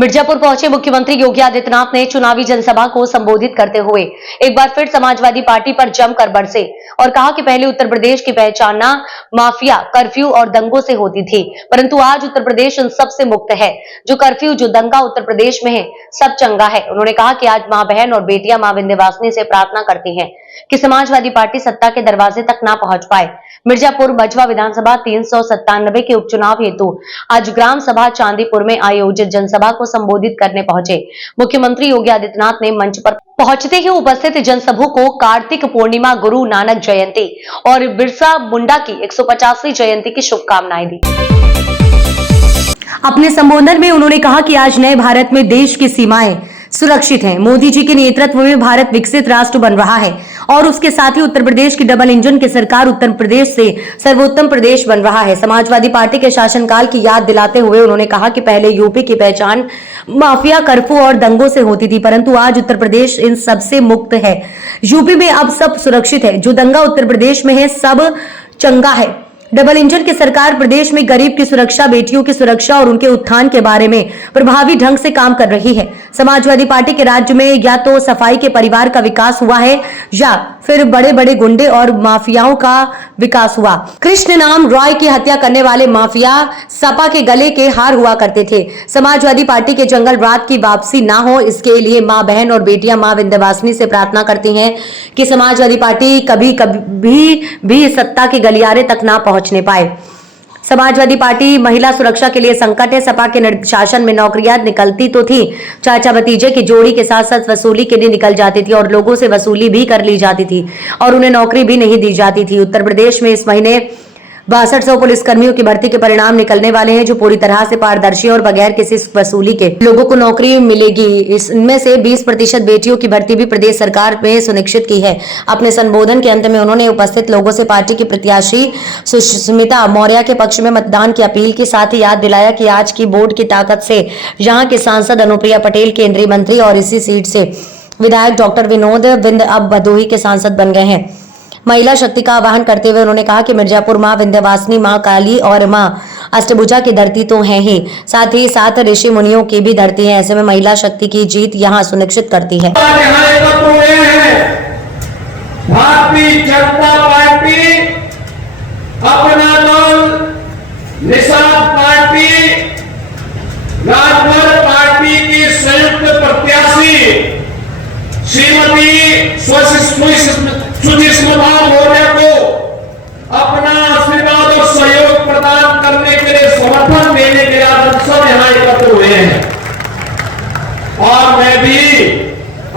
मिर्जापुर पहुंचे मुख्यमंत्री योगी आदित्यनाथ ने चुनावी जनसभा को संबोधित करते हुए एक बार फिर समाजवादी पार्टी पर जमकर बरसे और कहा कि पहले उत्तर प्रदेश की पहचान माफिया, कर्फ्यू और दंगों से होती थी, परंतु आज उत्तर प्रदेश उन सब से मुक्त है। जो कर्फ्यू, जो दंगा उत्तर प्रदेश में है, सब चंगा है। उन्होंने कहा कि आज मां बहन और बेटियां मां विंध्यवासिनी से प्रार्थना करती हैं कि समाजवादी पार्टी सत्ता के दरवाजे तक ना पहुंच पाए। मिर्जापुर मझवा विधानसभा 397 के उपचुनाव हेतु आज ग्राम सभा चांदीपुर में आयोजित जनसभा को संबोधित करने पहुंचे मुख्यमंत्री योगी आदित्यनाथ ने मंच पर पहुंचते ही उपस्थित जनसभा को कार्तिक पूर्णिमा, गुरु नानक जयंती और बिरसा मुंडा की 150वीं जयंती की शुभकामनाएं दी। अपने संबोधन में उन्होंने कहा कि आज नए भारत में देश की सीमाएं सुरक्षित हैं। मोदी जी के नेतृत्व में भारत विकसित राष्ट्र बन रहा है और उसके साथ ही उत्तर प्रदेश की डबल इंजन की सरकार उत्तर प्रदेश से सर्वोत्तम प्रदेश बन रहा है। समाजवादी पार्टी के शासनकाल की याद दिलाते हुए उन्होंने कहा कि पहले यूपी की पहचान माफिया, कर्फ्यू और दंगों से होती थी, परंतु आज उत्तर प्रदेश इन सब से मुक्त है। यूपी में अब सब सुरक्षित है। जो दंगा उत्तर प्रदेश में है, सब चंगा है। डबल इंजन की सरकार प्रदेश में गरीब की सुरक्षा, बेटियों की सुरक्षा और उनके उत्थान के बारे में प्रभावी ढंग से काम कर रही है। समाजवादी पार्टी के राज्य में या तो सफाई के परिवार का विकास हुआ है या फिर बड़े बड़े गुंडे और माफियाओं का विकास हुआ। कृष्ण नाम रॉय की हत्या करने वाले माफिया सपा के गले के हार हुआ करते थे। समाजवादी पार्टी के जंगल रात की वापसी ना हो, इसके लिए मां बहन और बेटियां मां विंध्यवासिनी से प्रार्थना करती हैं कि समाजवादी पार्टी कभी भी सत्ता के गलियारे तक ना पहुंचने पाए। समाजवादी पार्टी महिला सुरक्षा के लिए संकट है। सपा के शासन में नौकरियां निकलती तो थी, चाचा भतीजे की जोड़ी के साथ साथ वसूली के लिए निकल जाती थी और लोगों से वसूली भी कर ली जाती थी और उन्हें नौकरी भी नहीं दी जाती थी। उत्तर प्रदेश में इस महीने 6200 पुलिसकर्मियों की भर्ती के परिणाम निकलने वाले हैं, जो पूरी तरह से पारदर्शी और बगैर किसी वसूली के लोगों को नौकरी मिलेगी। इसमें से 20% बेटियों की भर्ती भी प्रदेश सरकार ने सुनिश्चित की है। अपने संबोधन के अंत में उन्होंने उपस्थित लोगों से पार्टी की प्रत्याशी सुष्मिता मौर्य के पक्ष में मतदान की अपील की, साथ ही याद दिलाया कि आज की वोट की ताकत से यहाँ के सांसद अनुप्रिया पटेल केंद्रीय मंत्री और इसी सीट से विधायक डॉक्टर विनोद बिंद अब भदोही के सांसद बन गए हैं। महिला शक्ति का आह्वान करते हुए उन्होंने कहा कि मिर्जापुर मां विंध्यवासिनी, मां काली और मां अष्टभुजा की धरती तो है ही, साथ ही 7 ऋषि मुनियों की भी धरती है। ऐसे में महिला शक्ति की जीत यहां सुनिश्चित करती है। भारतीय जनता पार्टी, अपना दल, निषाद पार्टी, राजभर पार्टी की संयुक्त प्रत्याशी श्रीमती सुष्मिता मौर्य को अपना आशीर्वाद और सहयोग प्रदान करने के लिए, समर्थन देने के लिए आज सब यहाँ एकत्र हुए हैं। और मैं भी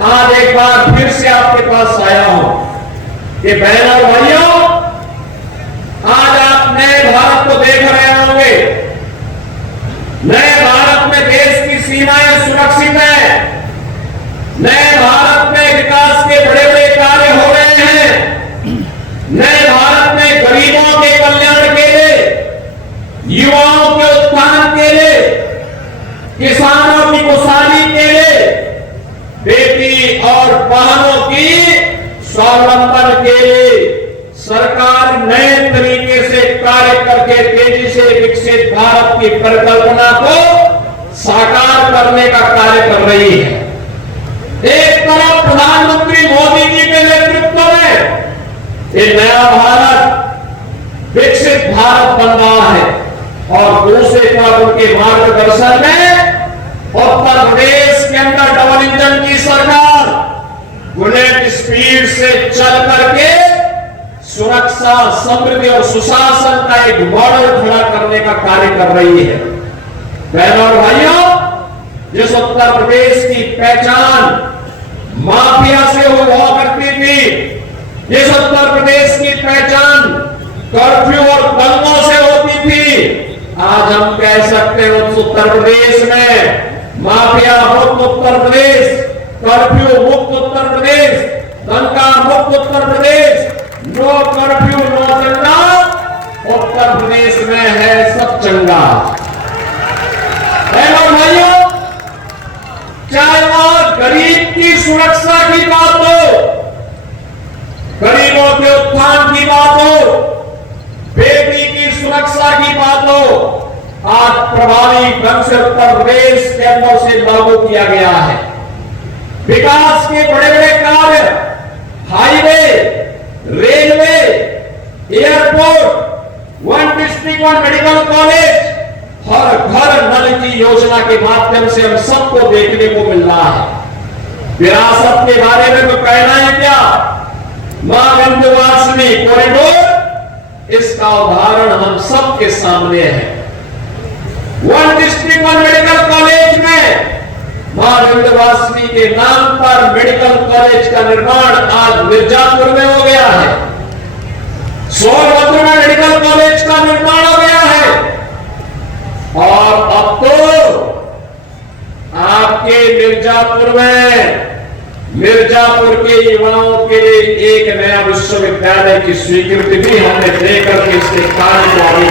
आज एक बार फिर से आपके पास आया हूं कि बहनों और भाइयों, आज आप नए भारत को देख रहे होंगे। नए भारत में देश की सीमाएं सुरक्षित है। नए भारत में विकास के बड़े बड़े कार्य हो रहे हैं। नए भारत में गरीबों के कल्याण के लिए, युवाओं के उत्थान के लिए, किसानों की खुशहाली के लिए, बेटी और बहनों की स्वावलंबन के लिए सरकार नए तरीके से कार्य करके तेजी से विकसित भारत की परिकल्पना को साकार करने का कार्य कर रही है। एक तरफ प्रधानमंत्री मोदी जी के नेतृत्व में ये नया भारत, विकसित भारत बन रहा है और दूसरी तरफ उनके मार्गदर्शन में उत्तर प्रदेश के अंदर डबल इंजन की सरकार बुलेट स्पीड से चल करके सुरक्षा, समृद्धि और सुशासन का एक मॉडल खड़ा करने का कार्य कर रही है। बहनों और भाइयों, जिस उत्तर प्रदेश की पहचान माफिया से हुआ करती थी, जिस उत्तर प्रदेश की पहचान कर्फ्यू और दंगों से होती थी, आज हम कह सकते हैं उस उत्तर प्रदेश में माफिया मुक्त उत्तर प्रदेश, कर्फ्यू मुक्त उत्तर प्रदेश, दंगा मुक्त Uttar Pradesh, no curfew no दंगा उत्तर प्रदेश में है सब चंगा। भाइयों, चाहे वह गरीब की सुरक्षा की बात हो, गरीबों के उत्थान की बात हो, बेटी की सुरक्षा की बात हो, आज प्रभावी ढंग से उत्तर प्रदेश के अंदर से लागू किया गया है। विकास के बड़े बड़े कार्य, highway, railway, airport, one district one medical college, हर घर नल की योजना के माध्यम से हम सबको देखने को मिल रहा है। विरासत के बारे में तो कहना है क्या, मां विंध्यवासिनी कॉरिडोर, इसका उदाहरण हम सबके सामने है। One district one medical college में मां विंध्यवासिनी के नाम पर मेडिकल कॉलेज का निर्माण आज मिर्जापुर में हो गया है। सोनभद्र में मेडिकल कॉलेज का निर्माण हो गया है। और अब तो आपके मिर्जापुर के युवाओं के लिए एक नया विश्वविद्यालय की स्वीकृति भी हमने देकर के इसके कार्य को आगे